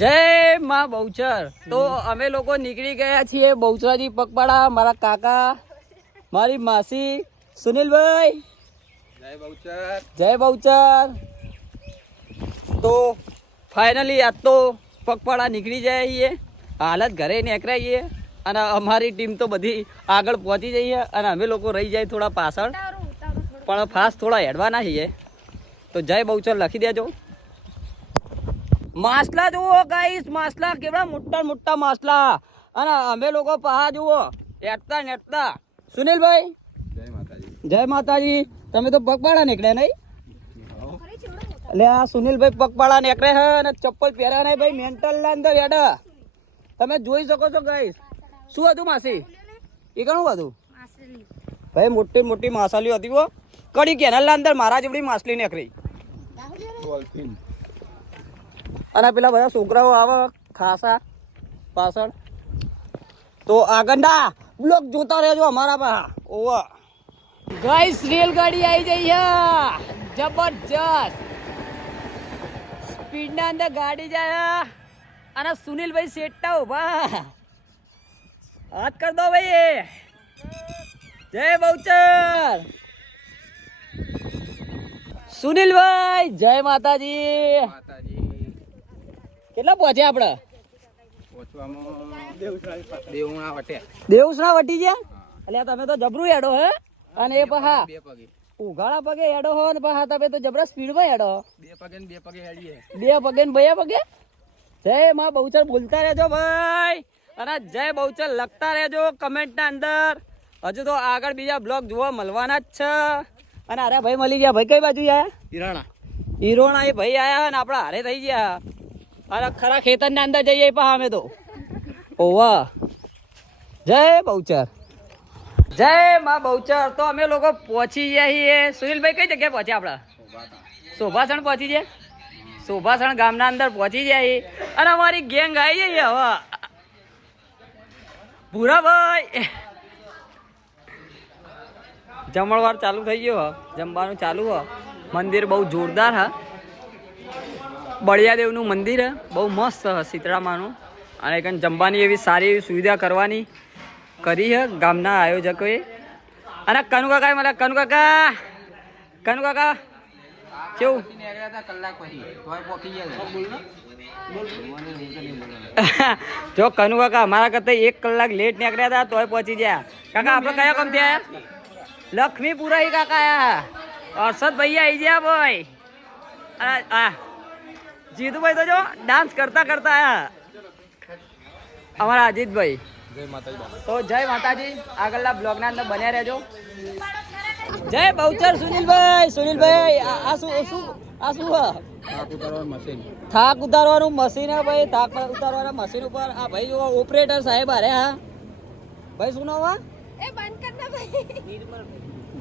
જય માં બહુચર. તો અમે લોકો નીકળી ગયા છીએ બહુચરાજી પગપાળા. મારા કાકા, મારી માસી, સુનિલભાઈ. જય બહુચર. જય બહુચર. તો ફાઇનલી આજ તો પગપાળા નીકળી જાય છીએ. હાલત ઘરે નીકળાઈએ અને અમારી ટીમ તો બધી આગળ પહોંચી જઈએ અને અમે લોકો રહી જાય થોડા પાછળ, પણ ફાસ્ટ થોડા હેડવાના છીએ. તો જય બહુચર લખી દેજો. માસલા જુઓ ગાઈસ, માસલા કેવડા મોટા મોટા માસલા. અને અમે લોકો પહા જુઓ હેડતા નેટતા. સુનિલભાઈ જય માતાજી. જય માતાજી. તમે તો પગપાળા નીકળ્યા નહીં? એટલે આ સુનિલભાઈ પગપાળા નીકળે છે અને ચપ્પલ પહેર્યા નહીં ભાઈ. મેન્ટલ ના અંદર હેડ. તમે જોઈ શકો છો ગાઈસ. શું હતું માસી? એ ઘણું હતું ભાઈ. મોટી મોટી માછલીઓ હતી. વો કડી કેનાલ ના અંદર મારા જેવડી માછલી નીકળી. ડોલ્ફિન. અને પેલા બધા છોકરાઓ આવે ખાસા પાછળ. તો આગળના બ્લોક જોતા રહેજો અમારા પાસે. ઓવા ગાઈસ રેલગાડી આવી જઈ છે જબરજસ્ત સ્પીડ ના અંદર ગાડી જાય અને સુનિલભાઈ શેઠા ઉભા. હાથ કર દો ભાઈ. જય બહુચર. સુનિલભાઈ જય માતાજી. માતાજી. કેટલા પહોંચ્યા આપડે? પહોંચવામાં દેવણા વટે. દેવસણા વટી ગયા. એટલે તમે તો જબરું હેડો હે. અને એ પહા બે પગે. ઉઘાડા પગે હેડો હો ને પહા તમે તો જબરા સ્પીડ માં હેડો. બે પગે ને બે પગે હેડીએ. બે પગે ને બે પગે. જય માં બહુચર બોલતા રહેજો ભાઈ. અને જય બહુચર લખતા રહેજો કમેન્ટ ના અંદર. હજુ તો આગળ બીજા બ્લોગ જોવા મળવાના જ છે. અને અરે ભાઈ મળી ગયા. ભાઈ કઈ બાજુ આયા? ઈરાણા. હીરોણા એ ભાઈ આયા ને આપડા હારે થઈ ગયા. અરે ખરા ખેતર ના અંદર જઈએ પા અમે તો. ઓવા જય બહુચર. જય માં બહુચર. તો અમે લોકો પહોંચી ગયા છીએ. સુનિલભાઈ કઈ જગ્યાએ પહોંચ્યા આપડા? શોભાસણ પહોંચી ગયા. શોભાસણ ગામના અંદર પહોંચી જાય અને અમારી ગેંગ આવી જઈએ હવે. ભૂરાભાઈ જમણવાર ચાલુ થઈ ગયો. જમવાનું ચાલુ હ. મંદિર બહુ જોરદાર હા. બળિયાદેવનું મંદિર હે. બહુ મસ્ત હ શીતળામાનું. અને કંઈ જમવાની એવી સારી એવી સુવિધા કરવાની કરી છે ગામના આયોજકોએ. અને કનુ કાકા મને કનુ કાકા કેવું કલાક પછી તોય પોકી ગયા. જો કનુ કાકા અમારા કરતા 1 કલાક લેટ નીકળ્યા હતા તોય પહોંચી ગયા. કાકા આપણે કયા કામ થયા? લક્ષ્મીપુરા કાકા. અરશદ ભાઈ આવી ગયા ભાઈ. આ જીતુભાઈ તો જો ડાન્સ કરતા કરતા આયા. અમારા અજીતભાઈ. જય માતાજી. તો જય માતાજી. આગળના બ્લોગના અંદર બન્યા રહેજો. જય બહુચર. સુનિલભાઈ આ શું થાક ઉતારવાનું મશીન. થાક ઉતારવાનું મશીન હે ભાઈ. થાક ઉતારવાના મશીન ઉપર આ ભાઈ જો ઓપરેટર સાહેબ અરે હા ભાઈ. શું નામ?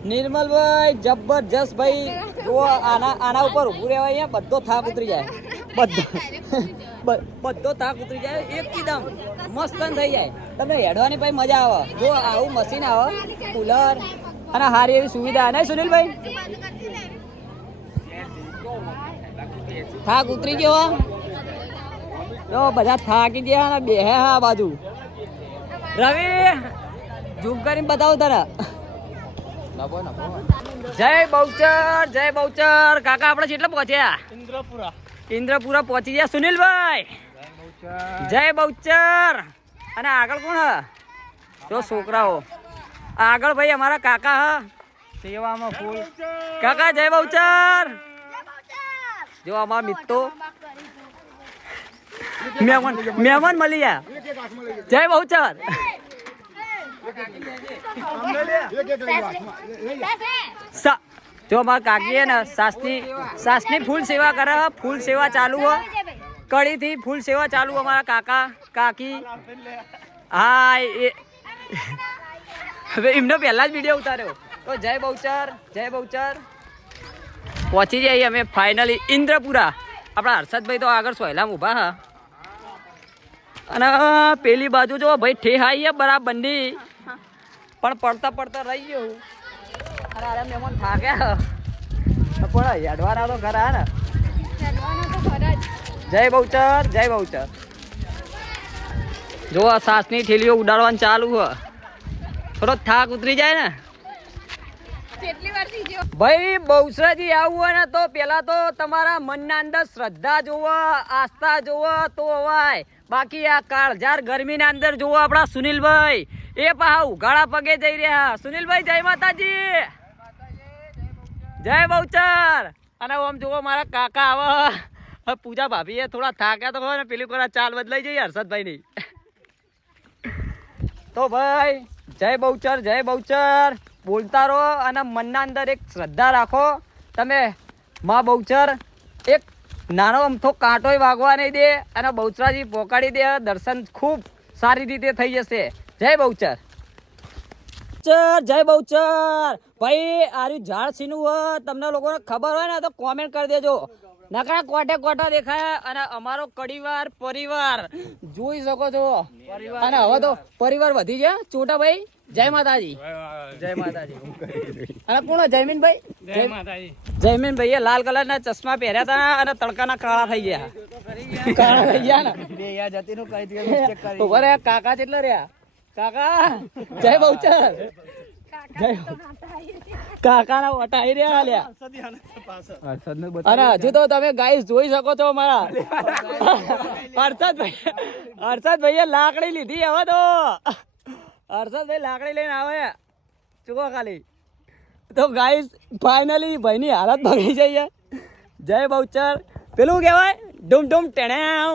નિર્મલભાઈ જબરજસ્ત ભાઈ. જો આના ઉપર ઉભું રહેવાય અહીંયા બધો થાક ઉતરી જાય. બધો થાક ઉતરી જાય એકદમ મસ્ત થઈ જાય. તમને હેડવાની ભાઈ મજા આવે. જો આવું મશીન આવે કુલર અને સારી એવી સુવિધા નહીં સુનિલભાઈ? થાક ઉતરી ગયો. જો બધા થાકી ગયા ને બે આ બાજુ. રવિ ઝૂમ કરીને બતાવો તારા. જય બહુચર. જય બહુચર. કાકા આપણે કેટલા પહોંચ્યા? ઇન્દ્રપુરા પહોંચી ગયા સુનિલભાઈ. જય બહુચર. અને આગળ કોણ હ? જો છોકરાઓ આગળ ભાઈ અમારા કાકા હ સેવામાં ફૂલ. કાકા જય બહુચર. જો અમારા મિત્રો મહેમાન મળી ગયા. જય બહુચર. જો અમારા કાકી ને સાસની ફૂલ સેવા કરે. ફૂલ સેવા ચાલુ હો. કડીથી ફૂલ સેવા ચાલુ અમારા કાકા કાકી. હા હવે એમને પહેલા જ વિડીયો ઉતાર્યો. તો જય બહુચર. જય બહુચર. પહોંચી જઈએ અમે ફાઇનલી ઇન્દ્રપુરા. આપણા હર્ષદભાઈ તો આગળ સોયલામાં ઊભા હા. અને પેલી બાજુ જો ભાઈ ઠેહાઈ બરાબરની પણ પડતા રહી ગયું. અરે મહેમાન થાક્યા પણ હેડવાના તો ખરા ને. જય બહુચર, જય બહુચર. જો આ સાસની થેલીઓ ઉડાડવાનું ચાલુ હ. થોડો થાક ઉતરી જાય ને. ભાઈ બહુચરાજી આવવું હોય ને તો પેલા તો તમારા મનના અંદર શ્રદ્ધા જોવો, આસ્થા જોવો તો અવાય. બાકી આ કાળઝાર ગરમીના અંદર જોવો આપણા સુનિલભાઈ, એ પાહા ઉઘાડા પગે જઈ રહ્યા. સુનિલભાઈ જય માતાજી, જય બહુચર. અને આમ જોવો મારા કાકા આવે, પૂજા ભાભી એ થોડા થાક્યા તો હોય ને પેલી કોના ચાલ બદલાઈ જઈએ હર્ષદભાઈ ની. તો ભાઈ જય બહુચર, જય બહુચર બોલતા રહો અને મનના અંદર એક શ્રદ્ધા રાખો. તમે માં બહુચર એક નાનો અમથો કાંટોય વાગવા નહીં દે અને બહુચરાજી પોકાડી દે. દર્શન ખૂબ સારી રીતે થઈ જશે. જય બહુચર, જય બહુચર. ભાઈ આર્યું ઝાડ સીનું હોય તમને લોકોને ખબર હોય ને તો કોમેન્ટ કરી દેજો. નકરા કોટે કોટા દેખાય અને અમારો કડીવાર પરિવાર જોઈ શકો છો. અને હવે તો પરિવાર વધી ગયા. ચોટાભાઈ જય માતાજી, જય માતાજી. અને કોણ જયમીનભાઈ? જય માતાજી. જયમીનભાઈ એ લાલ કલર ના ચશ્મા પહેર્યા હતા અને તડકાના કાળા થઈ ગયા. કાળા થઈ ગયા ને ઉભા રહ્યા. કાકા કેટલા રહ્યા? કાકા જય બહુચર. કાકા ના ઓટા આવી રહ્યા લ્યા. અને હજુ તો તમે ગાઈસ જોઈ શકો છો મારા હર્ષદભાઈ લાકડી લીધી. હવે તો હર્ષદભાઈ લાકડી લઈને આવે ચૂકો ખાલી. તો ગાઈસ ફાઇનલી ભાઈ ની હાલત બગડી જઈએ. જય બહુચર. પેલું કેવાય ડુમ ડુમ ટેણાવ.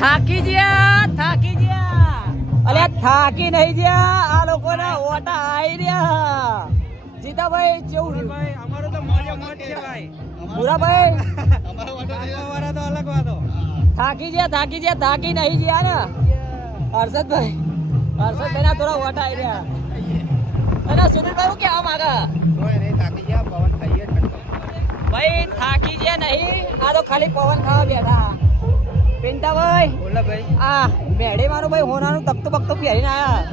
થાકી ગયા, થાકી ગયા. અલ્યા થાકી નહીં ગયા. આ લોકોના ઓટા આવી રહ્યા. જીતાભાઈ કેવું અમારો તો મોજ મોજ છે ભાઈ. ભૂરાભાઈ અમારા તો અલગ વાતો. થાકી ગયા, થાકી ગયા. થાકી નહીં ગયા ને હર્ષદભાઈ ના થોડા ઓટા આવી રહ્યા. અને સુનિલભાઈ હું કેવા માંગા? થાકી ગયા, પવન ખાઈએ ઠંડો. ભાઈ થાકી ગયા નહીં, આ તો ખાલી પવન ખાવા બેઠા. પિન્ટાભાઈ બોલો ભાઈ. આ મેડે મારું ભાઈ હોનાનું તકતું બકતું પહેરીને આયા.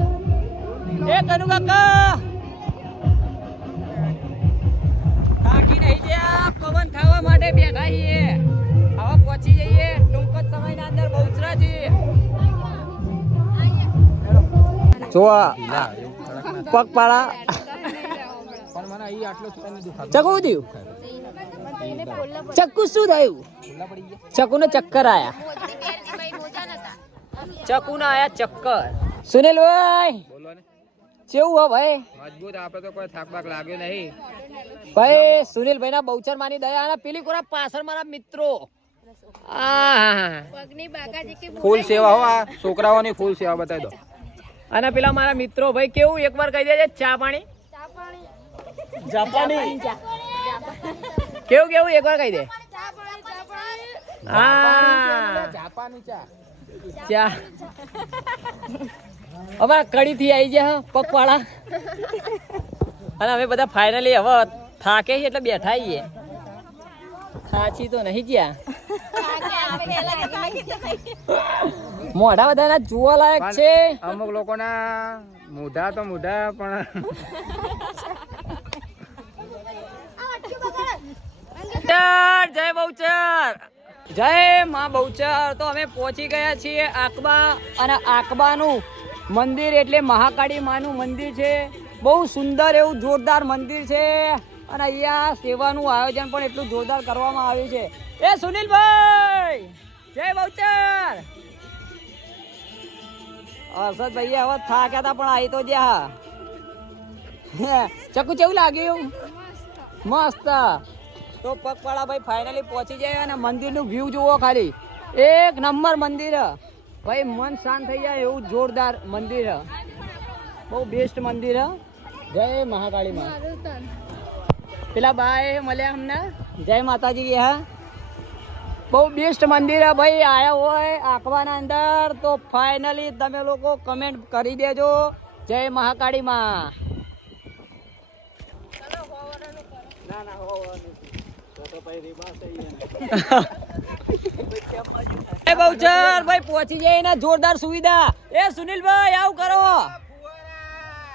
એ કનુ કાકા થાકી નહીં ગયા, પવન ખાવા માટે બેઠા છીએ. હવે પહોંચી જઈએ ટૂંક જ સમયના અંદર બહુચરાજી. જોવા પગપાળા ચકુ થયું. ચક્કુ શું થયું? ચક્કુ ને ચક્કર આયા. ચક્કુ ને આયા ચક્કર. સુનિલભાઈ કેવું હો ભાઈ? મજબૂત. આપડે તો કોઈ થાક બાક લાગ્યો નહીં ભાઈ. સુનિલભાઈ ના બહુચર માની દયા અને પેલી કોના પાછળ મારા મિત્રો. ફૂલ સેવા હો. આ છોકરાઓની ફૂલ સેવા બતાવી દો. અને પેલા મારા મિત્રો ભાઈ કેવું એકવાર કહી દેજે ચા પાણી જાપાની કેવું કેવું એકવાર કહી દે. હા જાપાની ચા. ચા અમારા કડી થી આવી ગયા પગવાળા. અને અમે બધા ફાઇનલી હવે થાકે છે એટલે બેઠા છીએ. થાચી તો નહીં ગયા. મોઢા બધા જોવા લાયક છે. અમુક લોકોના મોઢા તો મોઢા પણ જય બહુચર, જય માં બહુચર. તો અમે પહોંચી ગયા છીએ આકબા. અને આકબાનું મંદિર એટલે મહાકાળી માનું મંદિર છે. બહુ સુંદર એવું જોરદાર મંદિર છે. અને અહીંયા સેવાનું આયોજન પણ એટલું જોરદાર કરવામાં આવ્યું છે. એ સુનિલભાઈ જય બહુચર. હર્ષદભાઈ હવે થાક્યા હતા પણ આવી તો જ્યાં. ચકુ કેવું લાગ્યું? મસ્ત. તો પગપાળા ભાઈ ફાઇનલી પહોંચી જાય અને મંદિરનું વ્યૂ જુઓ ખાલી. એક નંબર મંદિર ભાઈ, મન શાંત થઈ જાય એવું જોરદાર મંદિર. બહુ બેસ્ટ મંદિર. જય મહાકાળી માં. પેલા બાય મળ્યા અમને. જય માતાજી. હા બહુ બેસ્ટ મંદિર ભાઈ. આયા હોય આંકવાના અંદર તો ફાઇનલી તમે લોકો કમેન્ટ કરી દેજો જય મહાકાળી માં. બહુચર ભાઈ પહોંચી જાય ને જોરદાર સુવિધા. એ સુનિલભાઈ આવું કરો.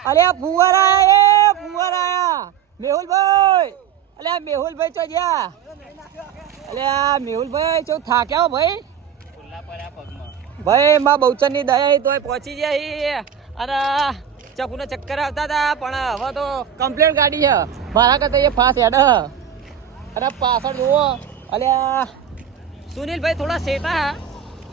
અરે ફુવારા એ ફુવારા. મેહુલભાઈ અલ્યા મેહુલભાઈ તો જ્યાં અલે આ મેહુલભાઈ ચો થાક્યા હો ભાઈ ભાઈ માં બહુચર ની દયા તોય પહોંચી જાય અને ચકુને ચક્કર આવતા હતા પણ હવે તો કમ્પ્લેટ ગાડી છે મારા કરતા એ ફાસ્ટ હેડ અને પાછળ જુઓ અલ્યા સુનિલભાઈ થોડા સેટા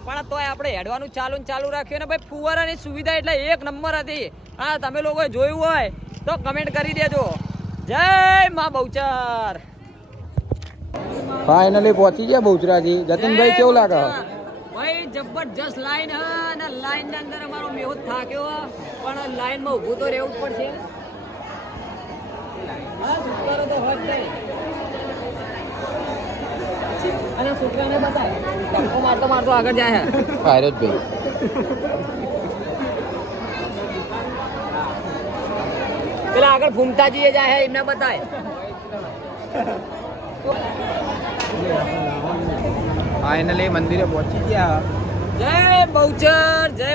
પણ તોય આપણે હેડવાનું ચાલુ રાખ્યું ને ભાઈ ફુવારાની સુવિધા એટલે એક નંબર હતી. હા તમે લોકોએ જોયું હોય તો કમેન્ટ કરી દેજો. જય માં બહુચર. ફાઇનલી પહોંચી ગયા બહુચરાજી. જતીનભાઈ કેવું લાગે? ભાઈ જબરજસ્ત લાઈન હ અને લાઈન ની અંદર અમારો મેહુલ થાક્યો પણ લાઈન માં ઊભું તો રહેવું જ પડશે. હા છોકરો તો હોય જ નહીં. અને છોકરાને બતાય ધક્કો મારતો આગળ જાય. ફાયરજભાઈ પેલા આગળ ભૂમતાજી જાય એમને બતાય. ફાઇનલી મંદિરે પહોંચી ગયા. જય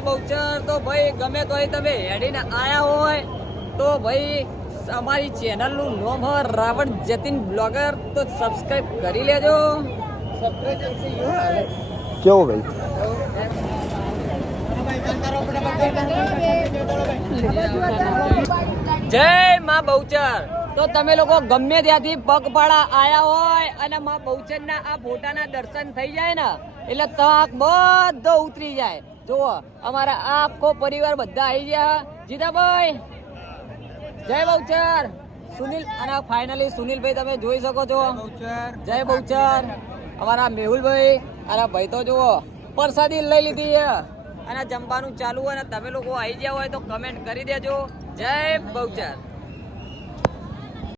બહુચર. તો ભાઈ ગમે તો તમે હેડીને આયા હોય તો ભાઈ અમારી ચેનલ નું નામ હ રાવણ જતીન બ્લોગર. તો સબસ્ક્રાઇબ કરી લેજો. કેવો ભાઈ? જય માં બહુચર. તો તમે લોકો ગમે ત્યાંથી પગપાળા આયા હોય અને માં બહુચર ના આ ફોટાના દર્શન થઈ જાય ને એટલે તક બધો ઉતરી જાય. જુઓ અમારા આખો પરિવાર બધા આવી ગયા. જીતાભાઈ જય બહુચર. સુનિલ અને ફાઇનલી સુનિલભાઈ તમે જોઈ શકો છો. જય બહુચર. અમારા મેહુલભાઈ અને ભાઈ તો જુઓ પ્રસાદી લઈ લીધી છે અને જમવાનું ચાલુ હોય અને તમે લોકો આવી ગયા હોય તો કમેન્ટ કરી દેજો. જય બહુચર.